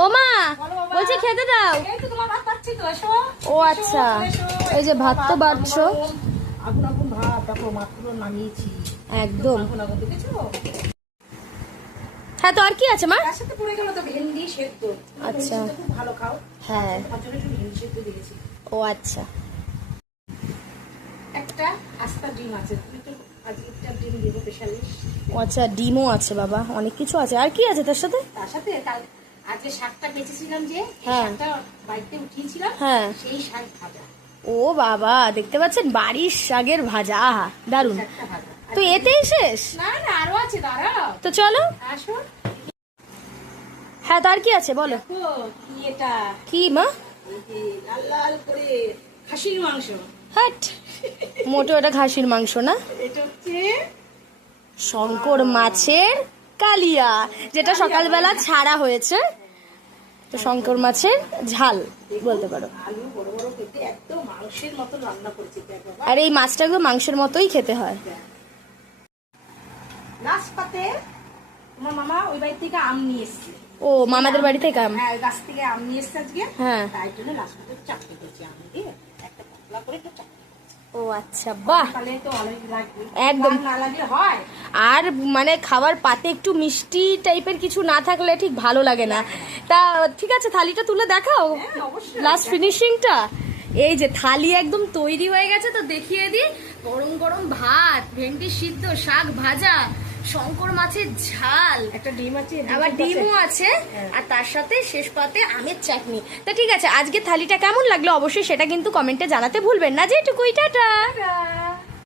ও মা বলছি খেতে দাও। ও আচ্ছা, এই যে ভাত তো বাড়ছো। আগুন আগুন ভাত দেখো মাত্র নামিয়েছি একদম। আগুন আগুন দেখেছো? হ্যাঁ, তো আর কি আছে মা? তার সাথে পড়ে গেল তো ভেন্ডি সেদ্ধ। আচ্ছা। ভেন্ডি সেদ্ধ খুব ভালো খাও। হ্যাঁ। তার জন্য একটু ভেন্ডি সেদ্ধ দিয়েছি। ও আচ্ছা। একটা আস্তা ডিম আছে, একটু আজকে একটা ডিম দেবো স্পেশালি। ও আচ্ছা, ডিমও আছে বাবা, অনেক কিছু আছে। আর কি আছে তার সাথে? তার সাথে কাল আজকে শাকটা বেঁচেছিলাম যে, হ্যাঁ। শাকটা বাড়িতে উঠিয়েছিলাম, হ্যাঁ। সেই শাক ভাজা। ও বাবা, দেখতে পাচ্ছেন বাড়ির শাকের ভাজা, আহা দারুন। শাকটা ভাজা। তো এতেই শেষ? না না, আরো আছে, দাঁড়াও। তো চলো। আসো। হ্যাঁ, তো আর কি আছে বলো। দেখো কি এটা, কি মা? এই যে লাল লাল করে খাসির মাংস। হাট, মোটো এটা খাসির মাংস না, এটা হচ্ছে শঙ্কর মাছের কালিয়া, যেটা সকালবেলা ছাড়া হয়েছে। তো শঙ্কর মাছের ঝাল বলতে পারো। আলু বড় বড় কেটে একদম মাংসের মতো রান্না করছি। আর এই মাছটা একদম মাংসের মতোই খেতে হয়। লাস্ট পাতে তোমার মামা ওই বাড়ি থেকে আম নিয়ে এসছে। ও, মামাদের বাড়ি থেকে আম? হ্যাঁ, গাছ থেকে আম নিয়ে এসছে আজকে। হ্যাঁ। তাই জন্য লাস্ট পাতে চাটনি করছি আম দিয়ে, একটা পাতলা করে একটু চাটনি। ও আচ্ছা, বাহ, তাহলে তো অনেক লাগবে, একদম। না লাগলে হয়। আর মানে খাবার পাতে একটু মিষ্টি টাইপের কিছু না থাকলে ঠিক ভালো লাগে না। তা ঠিক আছে, থালিটা তুলে দেখাও, হ্যাঁ, অবশ্যই। লাস্ট ফিনিশিংটা। এই যে থালি একদম তৈরি হয়ে গেছে, তো দেখিয়ে দিই। গরম গরম ভাত, ভেন্ডি সিদ্ধ, শাক ভাজা, শঙ্কর মাছের ঝাল, একটা ডিম আছে, আবার ডিমও আছে, আর তার সাথে শেষ পাতে আমের চাটনি। তা ঠিক আছে, আজকে থালিটা কেমন লাগলো অবশ্যই সেটা কিন্তু কমেন্টে জানাতে ভুলবেন না। যেটুকুই, টাটা।